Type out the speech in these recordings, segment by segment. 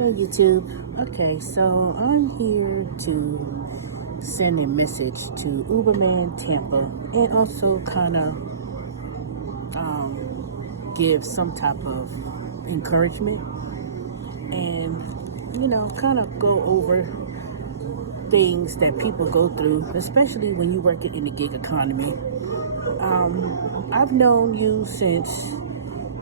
Hey YouTube. Okay, so I'm here to send a message to Man Tampa and also kind of give some type of encouragement and kind of go over things that people go through, especially when you work in the gig economy. I've known you since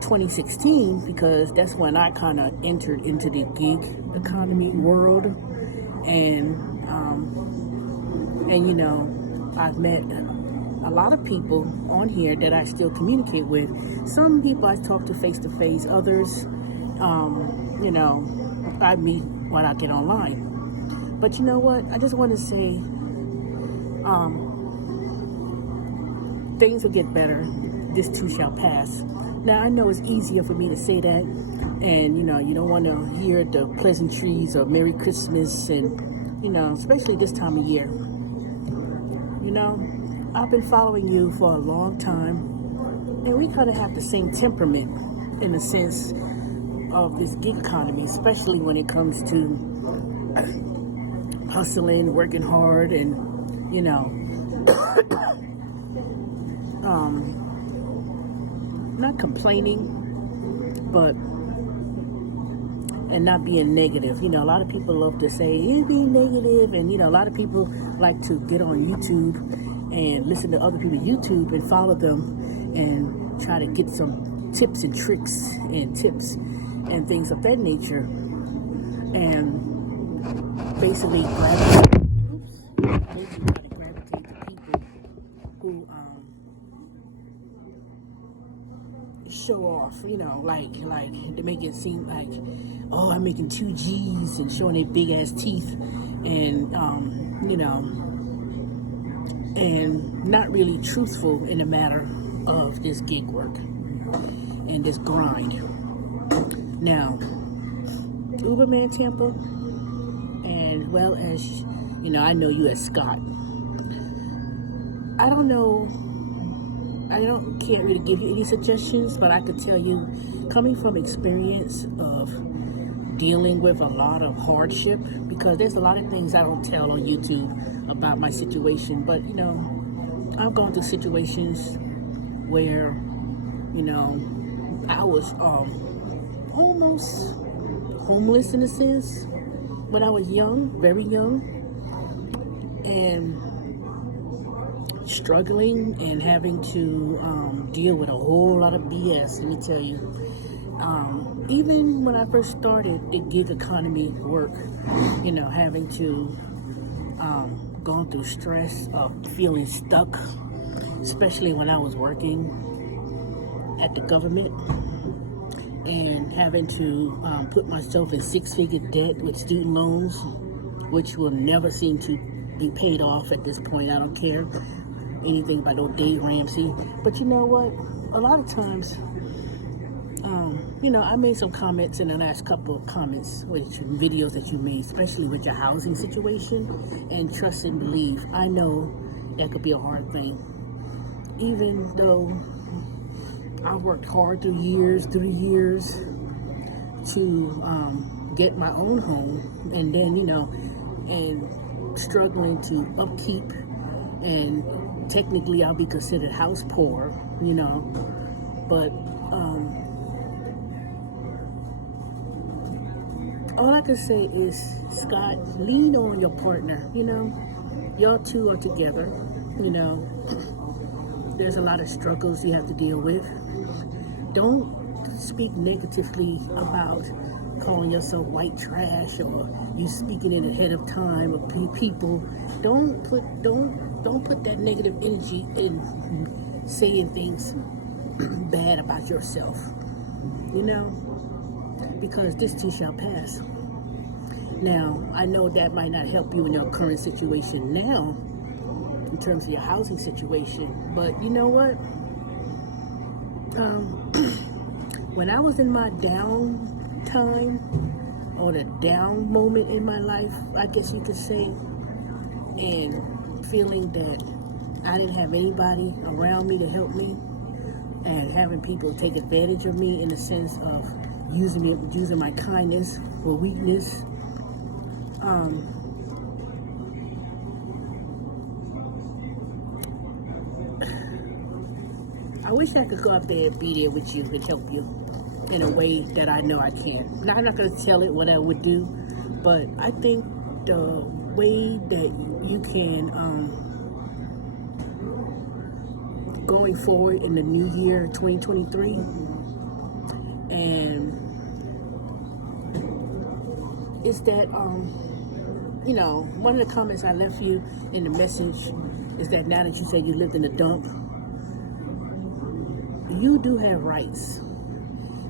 2016 because that's when I kind of entered into the gig economy world, and I've met a lot of people on here that I still communicate with. Some people I talk to face to face, others I meet when I get online. But you know what, I just want to say things will get better. This too shall pass. Now, I know it's easier for me to say that, and you don't want to hear the pleasantries of Merry Christmas, and especially this time of year. I've been following you for a long time, and we kind of have the same temperament in the sense of this gig economy, especially when it comes to hustling, working hard, and not complaining, but and not being negative. A lot of people love to say you're being negative, and a lot of people like to get on YouTube and listen to other people's YouTube and follow them and try to get some tips and tricks and tips and things of that nature, and basically gravitate to people who show off, like they make it seem like, oh, I'm making 2 G's and showing their big ass teeth, and and not really truthful in the matter of this gig work and this grind. Now, Man Tampa, and well as I know you as Scott. I don't know. Can't really give you any suggestions, but I could tell you, coming from experience of dealing with a lot of hardship, because there's a lot of things I don't tell on YouTube about my situation, but I've gone through situations where I was almost homeless in a sense when I was young, very young, and struggling and having to deal with a whole lot of BS. Let me tell you, even when I first started the gig economy work, having to gone through stress of feeling stuck, especially when I was working at the government, and having to put myself in 6-figure debt with student loans, which will never seem to be paid off at this point. I don't care anything about old Dave Ramsey. But you know what? A lot of times, I made some comments in the last couple of comments with videos that you made, especially with your housing situation, and trust and believe. I know that could be a hard thing. Even though I worked hard through the years to get my own home, and then, and struggling to upkeep, and technically I'll be considered house poor, but all I can say is, Scott, lean on your partner. Y'all two are together. There's a lot of struggles you have to deal with. Don't speak negatively about calling yourself white trash, or you speaking it ahead of time of people. Don't put that negative energy in saying things bad about yourself, because this too shall pass. Now, I know that might not help you in your current situation now, in terms of your housing situation, but you know what? When I was in my down time, or the down moment in my life, I guess you could say, and feeling that I didn't have anybody around me to help me, and having people take advantage of me in the sense of using my kindness for weakness. I wish I could go up there and be there with you and help you in a way that I know I can. Now, I'm not going to tell it what I would do, but I think the way that you can, going forward in the new year, 2023, and is that, one of the comments I left you in the message is that now that you said you lived in a dump, you do have rights.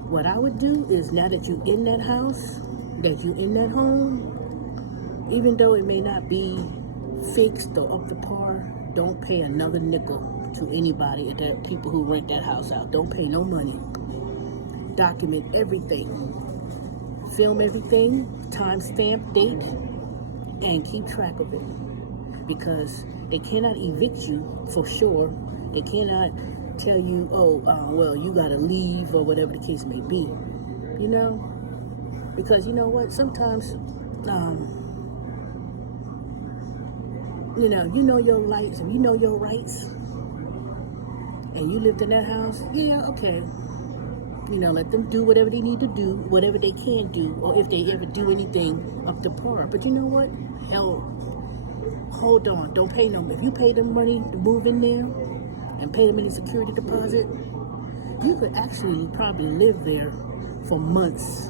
What I would do is, now that you're in that house, that you're in that home, even though it may not be fixed or up to par, don't pay another nickel to anybody, that people who rent that house out. Don't pay no money. Document everything. Film everything, timestamp, date, and keep track of it. Because they cannot evict you for sure. They cannot tell you, well, you gotta leave or whatever the case may be, because you know what, sometimes, you know your rights, and you know your rights, and you lived in that house, okay, let them do whatever they need to do, whatever they can do, or if they ever do anything up to par. But you know what, hell, hold on, don't pay no, if you pay them money to move in there, and pay them any security deposit, you could actually probably live there for months.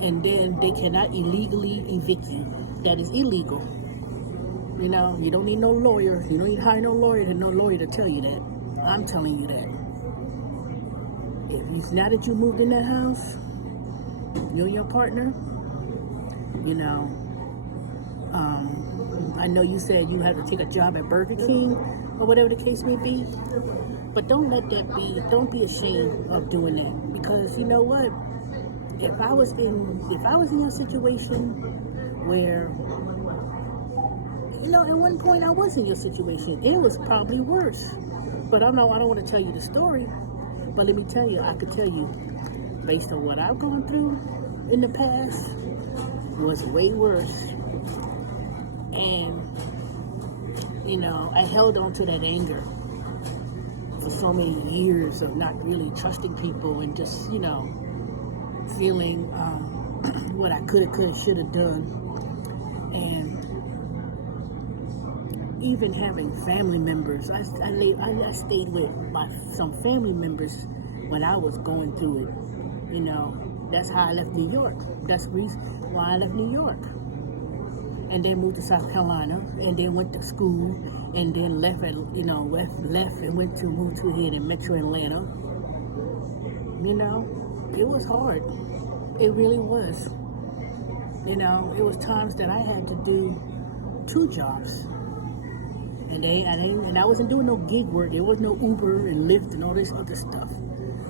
And then they cannot illegally evict you. That is illegal. You don't need no lawyer. You don't need to hire no lawyer to tell you that. I'm telling you that. Now that you moved in that house, you and your partner, I know you said you had to take a job at Burger King or whatever the case may be, but don't be ashamed of doing that, because you know what, if I was in a situation where, at one point I was in your situation, it was probably worse, but I don't want to tell you the story, but let me tell you, I could tell you, based on what I've gone through in the past, it was way worse. And I held on to that anger for so many years of not really trusting people, and just feeling what I could have, should have done, and even having family members. I stayed with some family members when I was going through it. That's how I left New York. That's the reason why I left New York. And then moved to South Carolina, and then went to school, and then left and moved to here in Metro Atlanta. It was hard. It really was. It was times that I had to do 2 jobs, and I wasn't doing no gig work. There was no Uber and Lyft and all this other stuff.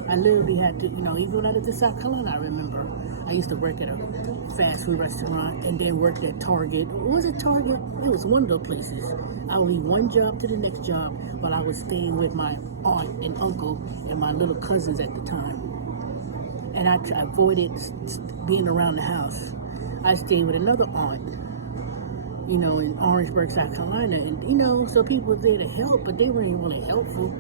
I literally had to, even when I lived in South Carolina, I remember I used to work at a fast food restaurant and then worked at Target. Was it Target? It was one of those places. I would leave one job to the next job while I was staying with my aunt and uncle and my little cousins at the time. And I avoided being around the house. I stayed with another aunt, in Orangeburg, South Carolina. And, so people were there to help, but they weren't really helpful.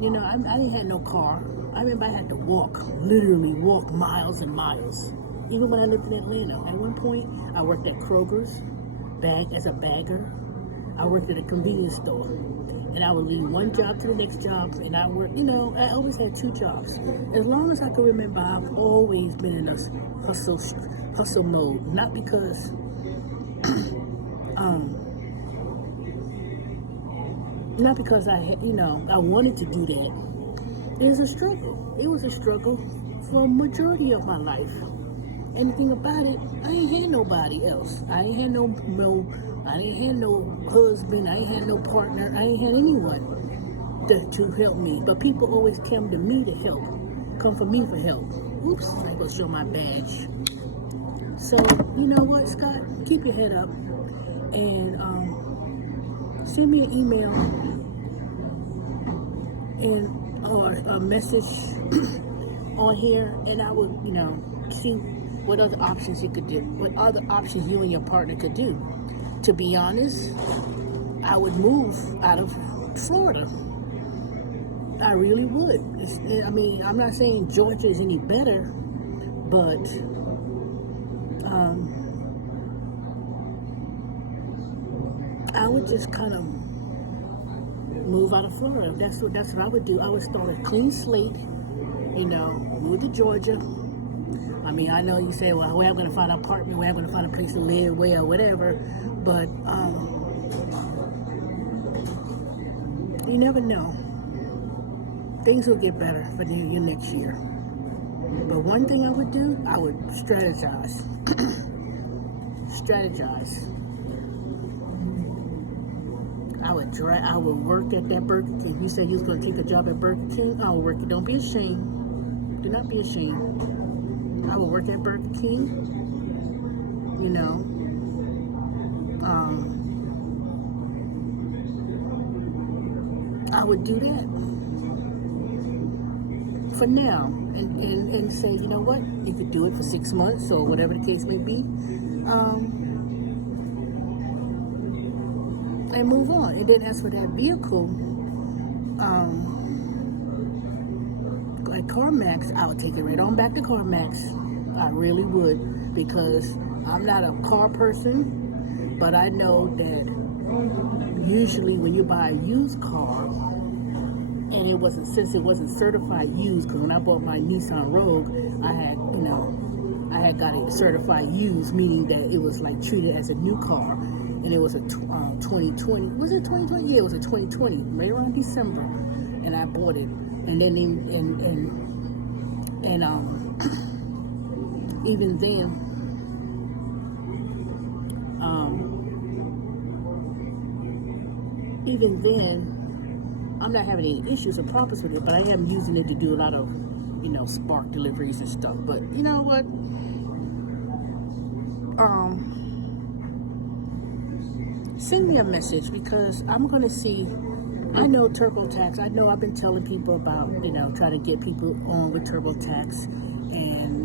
I didn't have no car. I remember I had to literally walk miles and miles. Even when I lived in Atlanta. At one point, I worked at Kroger's as a bagger. I worked at a convenience store. And I would leave one job to the next job, and I worked, I always had 2 jobs. As long as I can remember, I've always been in a hustle mode. Not because, I wanted to do that. It was a struggle. It was a struggle for a majority of my life. Anything about it, I ain't had nobody else. I ain't had no husband. I ain't had no partner. I ain't had anyone to help me. But people always come to me to help. Come for me for help. Oops, I go show my badge. So, you know what, Scott? Keep your head up. And send me an email or a message on here, and I would, see what other options you could do, what other options you and your partner could do. To be honest, I would move out of Florida. I really would. I'm not saying Georgia is any better, but I would just kind of move out of Florida. That's what I would do. I would start a clean slate, move to Georgia. I know you say, well, where I'm going to find an apartment, where I'm going to find a place to live, where, whatever, but you never know. Things will get better for you next year. But one thing I would do, I would strategize. I would work at that Burger King. You said you was going to take a job at Burger King. I would work it. Don't be ashamed. Do not be ashamed. I would work at Burger King. I would do that for now, and say, you know what, you could do it for 6 months or whatever the case may be, and move on. And then as for that vehicle, at CarMax, I would take it right on back to CarMax. I really would, because I'm not a car person, but I know that usually when you buy a used car, and since it wasn't certified used, because when I bought my Nissan Rogue, I had got it certified used, meaning that it was like treated as a new car, and it was a 2020. Was it 2020? Yeah, it was a 2020, right around December, and I bought it, and then even then, I'm not having any issues or problems with it, but I am using it to do a lot of, spark deliveries and stuff. But you know what? Send me a message, because I'm going to see. I know TurboTax. I know I've been telling people about, trying to get people on with TurboTax, and,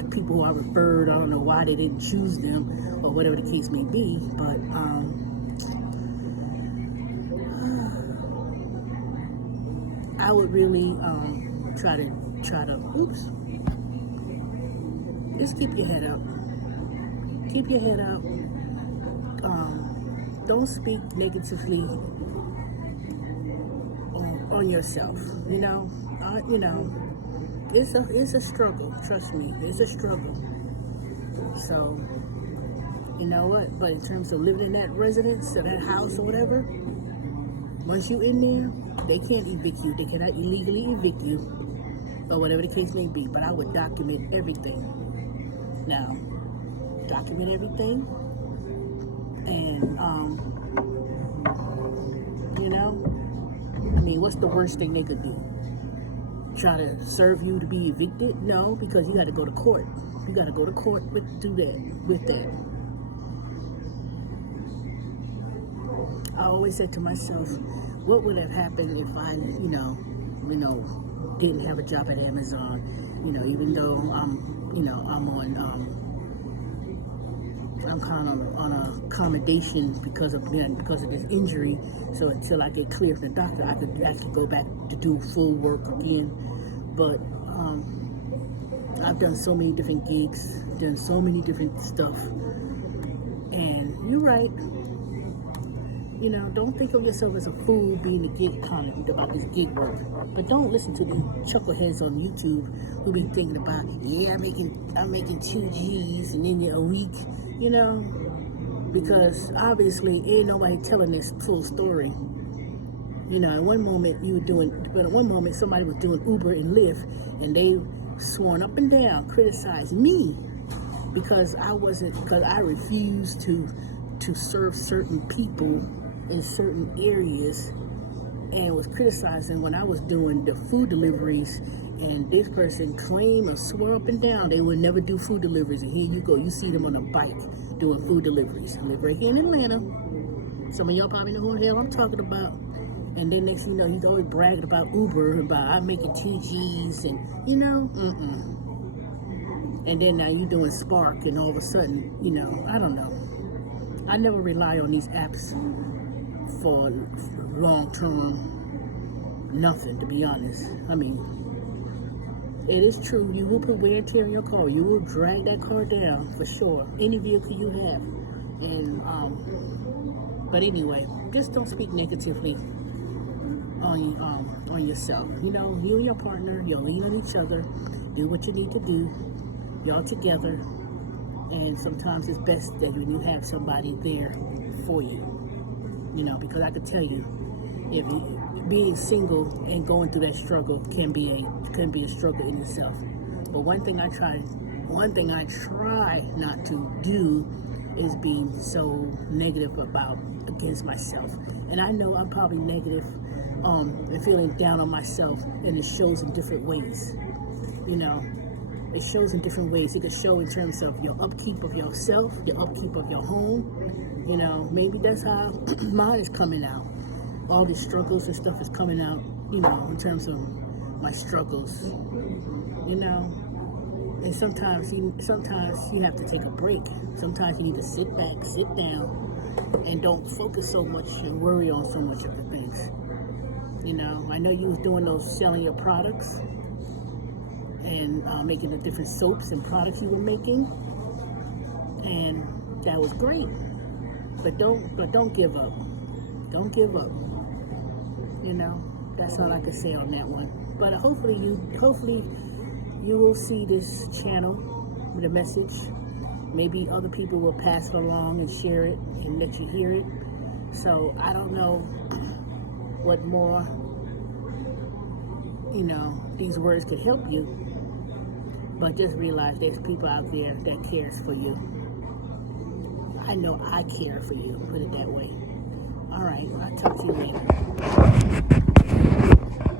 the people who I referred, I don't know why they didn't choose them or whatever the case may be, but, I would really try to just keep your head up. Keep your head up. Don't speak negatively on yourself. It's a struggle. Trust me, it's a struggle. So, you know what? But in terms of living in that residence or that house or whatever, once you in there, they can't evict you. They cannot illegally evict you, or whatever the case may be. But I would document everything. Now, document everything, and what's the worst thing they could do? Try to serve you to be evicted? No, because you got to go to court. You got to go to court with that. I always said to myself, what would have happened if I, didn't have a job at Amazon? Even though I'm kind of on a accommodation because of this injury. So until I get cleared from the doctor, I could actually go back to do full work again. But I've done so many different gigs, done so many different stuff, and you're right. Don't think of yourself as a fool being a gig economy about this gig work. But don't listen to the chuckleheads on YouTube who be thinking about, I'm making 2 G's and then a week, because obviously ain't nobody telling this full story. At one moment somebody was doing Uber and Lyft, and they sworn up and down, criticized me because I refused to serve certain people in certain areas, and was criticizing when I was doing the food deliveries, and this person claimed or swore up and down they would never do food deliveries, and here you go, you see them on a bike doing food deliveries. I live right here in Atlanta. Some of y'all probably know who the hell I'm talking about. And then next thing you know, he's always bragging about Uber, about I'm making 2Gs, and and then now you're doing Spark, and all of a sudden, I don't know. I never rely on these apps for long-term nothing, to be honest. I mean, it is true, you will put wear and tear in your car. You will drag that car down, for sure. Any vehicle you have. And, but anyway, just don't speak negatively on yourself. You and your partner, you'll lean on each other, do what you need to do, y'all together, and sometimes it's best that when you have somebody there for you, because I could tell you, if being single and going through that struggle can be a struggle in itself. But one thing I try not to do is being so negative against myself. And I know I'm probably negative and feeling down on myself, and it shows in different ways. It shows in different ways. It could show in terms of your upkeep of yourself, your upkeep of your home. Maybe that's how mine is coming out. All the struggles and stuff is coming out, in terms of my struggles. And sometimes you have to take a break. Sometimes you need to sit back, sit down, and don't focus so much and worry on so much of the things. I know you was doing those selling your products and making the different soaps and products you were making, and that was great. But don't give up. Don't give up. That's all I can say on that one. But hopefully you will see this channel with a message. Maybe other people will pass it along and share it and let you hear it. So I don't know what more, these words could help you. But just realize there's people out there that cares for you. I know I care for you, put it that way. All right, I'll talk to you later.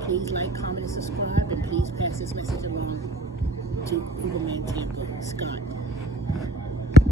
Please like, comment, and subscribe, and please pass this message along to Man Tampa, Scott.